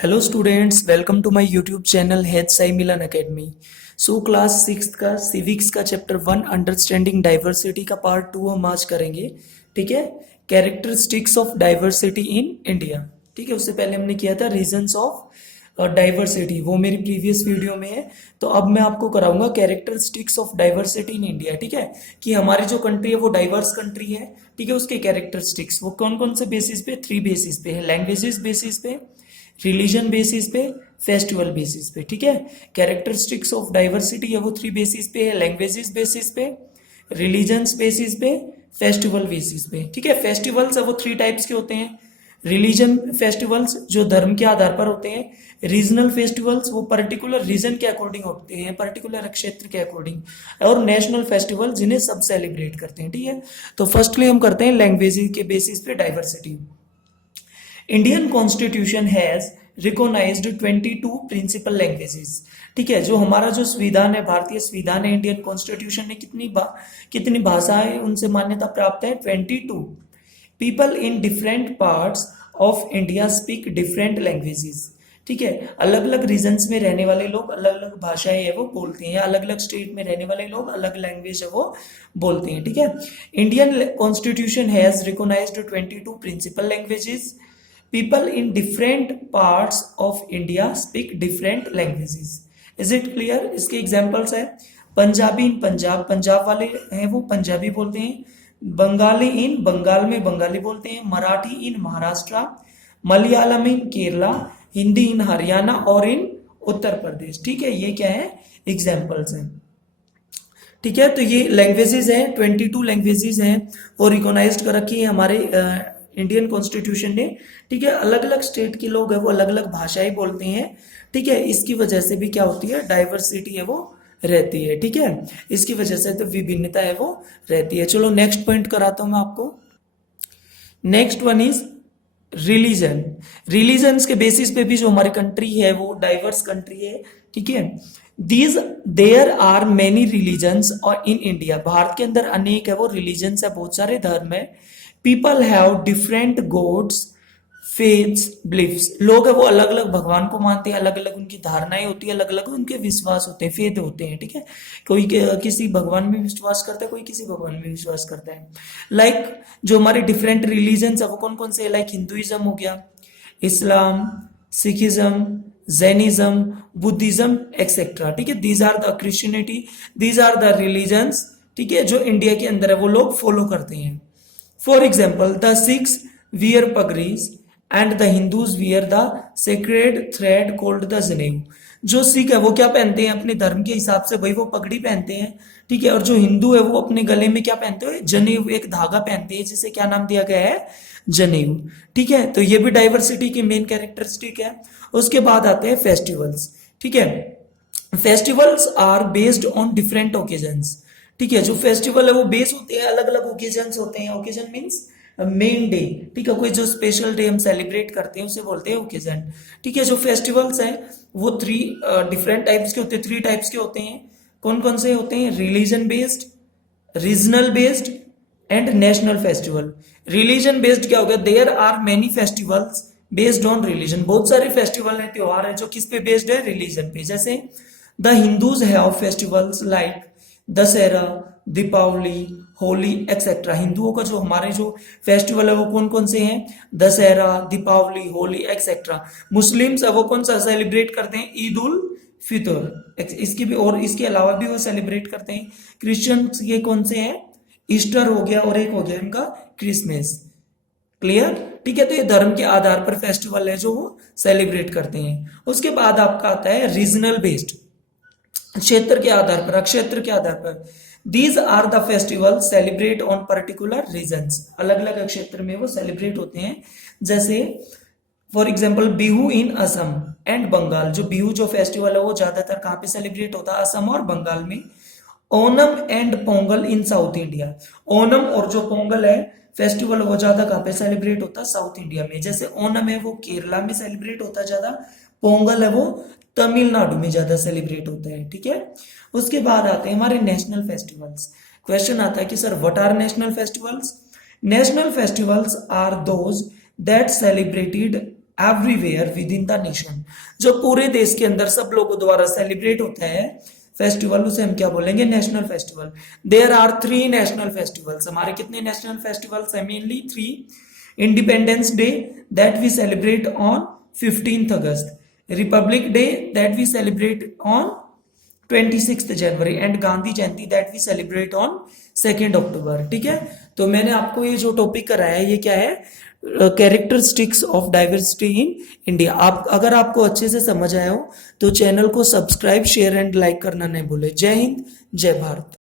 Hello students, welcome to my YouTube channel H Sai Milan academy. So class 6 का civics का chapter 1 understanding diversity का part 2 हम आज करेंगे। ठीक है, characteristics of diversity in India. ठीक है, उससे पहले हमने किया था रीजंस ऑफ डाइवर्सिटी, वो मेरी प्रीवियस वीडियो में है। तो अब मैं आपको कराऊंगा characteristics of diversity in India. ठीक है, कि हमारी जो कंट्री है वो डाइवर्स कंट्री है। ठीक है, उसके कैरेक्टरिस्टिक्स वो कौन कौन से बेसिस पे, 3 बेसिस पे है। लैंग्वेजेस बेसिस पे, रिलीजन बेसिस पे, फेस्टिवल बेसिस पे। ठीक है, कैरेक्टरिस्टिक्स ऑफ डाइवर्सिटी है वो 3 बेसिस पे है। लैंग्वेजेस बेसिस पे, रिलीजन्स बेसिस पे, फेस्टिवल बेसिस पे। ठीक है, फेस्टिवल्स है वो 3 टाइप्स के होते हैं। रिलीजन फेस्टिवल्स जो धर्म के आधार पर होते हैं। रीजनल फेस्टिवल्स वो पर्टिकुलर रीजन के अकॉर्डिंग होते हैं, पर्टिकुलर क्षेत्र के अकॉर्डिंग। और नेशनल फेस्टिवल जिन्हें सब सेलिब्रेट करते हैं। ठीक है, तो फर्स्टली हम करते हैं लैंग्वेज के बेसिस पे diversity. Indian constitution has recognised 22 principal languages. ठीक है, जो हमारा जो संविधान है, भारतीय संविधान है, इंडियन कॉन्स्टिट्यूशन ने कितनी भाषाएं उनसे मान्यता प्राप्त है, 22। People in different parts of India speak different languages. ठीक है, अलग अलग रीजन्स में रहने वाले लोग अलग अलग भाषाएं है वो बोलते हैं, अलग अलग स्टेट में रहने वाले लोग अलग लैंग्वेज है वो बोलते हैं। ठीक है, Indian constitution has recognised 22 principal languages. People in different parts of India speak different languages. Is it clear? इसके एग्जाम्पल्स है, पंजाबी इन पंजाब, पंजाब वाले हैं वो पंजाबी बोलते हैं। बंगाली इन बंगाल में बंगाली बोलते हैं। मराठी इन महाराष्ट्र, मलयालम इन केरला, हिंदी इन हरियाणा और इन उत्तर प्रदेश। ठीक है, ये क्या है, एग्जाम्पल्स हैं। ठीक है, तो ये लैंग्वेजेस हैं, 22 लैंग्वेजेस हैं वो रिकॉग्नाइज्ड कर रखी है हमारे इंडियन कॉन्स्टिट्यूशन ने। ठीक है, अलग अलग स्टेट के लोग है वो अलग अलग भाषाएं बोलते हैं। ठीक है, इसकी वजह से भी क्या होती है, डाइवर्सिटी है वो रहती है। ठीक है, इसकी वजह से तो विभिन्नता है वो रहती है। चलो नेक्स्ट पॉइंट कराता हूं मैं आपको। Next one is religion. Religions के बेसिस पे भी जो हमारी कंट्री है वो डाइवर्स कंट्री है। ठीक है, देयर आर मेनी रिलीजन्स और इन इंडिया, भारत के अंदर अनेक है वो रिलीजन्स है, बहुत सारे धर्म है। People have different God's, faiths, beliefs. लोग है वो अलग अलग भगवान को मानते हैं, अलग अलग उनकी धारणाएं होती है, अलग अलग उनके विश्वास होते हैं, फेथ होते हैं। ठीक है, कोई किसी भगवान में विश्वास करता है, कोई किसी भगवान में विश्वास करता है। लाइक जो हमारे डिफरेंट रिलीजन्स है वो कौन कौन से, लाइक हिंदुइज्म हो गया, Islam, Sikhism, Jainism, Buddhism etcetera. ठीक है, these are the Christianity, these are the religions. ठीक है, जो इंडिया के अंदर है वो लोग फॉलो करते हैं। For example, the Sikhs wear pagris and the Hindus wear the sacred thread called the जनेऊ। जो सिख है वो क्या पहनते हैं, अपने धर्म के हिसाब से भाई वो पगड़ी पहनते हैं। ठीक है, और जो हिंदू है वो अपने गले में क्या पहनते हैं, जनेऊ, एक धागा पहनते हैं जिसे क्या नाम दिया गया है, जनेऊ। ठीक है, तो ये भी डाइवर्सिटी की मेन कैरेक्टरिस्टिक है। उसके बाद आते हैं फेस्टिवल्स। ठीक है, festivals are based on different occasions. ठीक है, जो फेस्टिवल है वो बेस होते हैं, अलग अलग ओकेजन्स होते हैं। Occasion means main day. ठीक है, कोई जो स्पेशल डे हम सेलिब्रेट करते हैं उसे बोलते हैं ओकेजन। ठीक है, जो फेस्टिवल्स हैं वो 3 डिफरेंट टाइप्स के होते हैं, 3 टाइप्स के होते हैं। कौन कौन से होते हैं, religion based, regional based and national festival. Religion based क्या हो गया, there are many festivals based on religion. बहुत सारे फेस्टिवल है, त्योहार है जो किस पे बेस्ड है, रिलीजन पे। जैसे the Hindus have festivals like Dussehra, Deepawali, Holi etcetera. हिंदुओं का जो हमारे जो फेस्टिवल है वो कौन कौन से हैं, दशहरा, दीपावली, होली एक्सेट्रा। मुस्लिम्स है वो कौन सा सेलिब्रेट करते हैं, ईद उल फितर, इसकी भी और इसके अलावा भी वो सेलिब्रेट करते हैं। क्रिश्चियंस ये कौन से हैं, ईस्टर हो गया और एक हो गया इनका क्रिसमस। क्लियर? ठीक है, तो ये धर्म के आधार पर फेस्टिवल है जो वो सेलिब्रेट करते हैं। उसके बाद आपका आता है रीजनल बेस्ड, क्षेत्र के आधार पर, क्षेत्र के आधार पर। These are the festival celebrate on particular regions, अलग अलग क्षेत्र में वो सेलिब्रेट होते हैं। जैसे for example Bihu in Assam and Bengal. जो बिहू जो फेस्टिवल है वो ज्यादातर कहाँ पे सेलिब्रेट होता है, असम और बंगाल में। Onam and Pongal in south India. Onam और जो पोंगल है फेस्टिवल वो ज्यादा कहाँ पे सेलिब्रेट होता है, साउथ इंडिया में। जैसे ओनम है वो केरला में सेलिब्रेट होता है ज्यादा, पोंगल है वो तमिलनाडु में ज्यादा सेलिब्रेट होता है। ठीक है, उसके बाद आते हैं हमारे नेशनल फेस्टिवल्स। क्वेश्चन आता है कि sir what are national festivals. National festivals are those that celebrated everywhere within the nation, जो पूरे देश के अंदर सब लोगों द्वारा सेलिब्रेट होता है फेस्टिवल, उसे हम क्या बोलेंगे, national festival. There are 3 national festivals, हमारे कितने नेशनल फेस्टिवल्स है, mainly 3। Independence day that we celebrate on 15th August, republic day that we celebrate on 26th January, and Gandhi Jayanti that we celebrate on 2nd October. ठीक है, तो मैंने आपको ये जो टॉपिक कराया है ये क्या है, characteristics of diversity in India. आप अगर आपको अच्छे से समझ आया हो तो चैनल को सब्सक्राइब, शेयर एंड लाइक करना नहीं भूले। जय हिंद, जय भारत।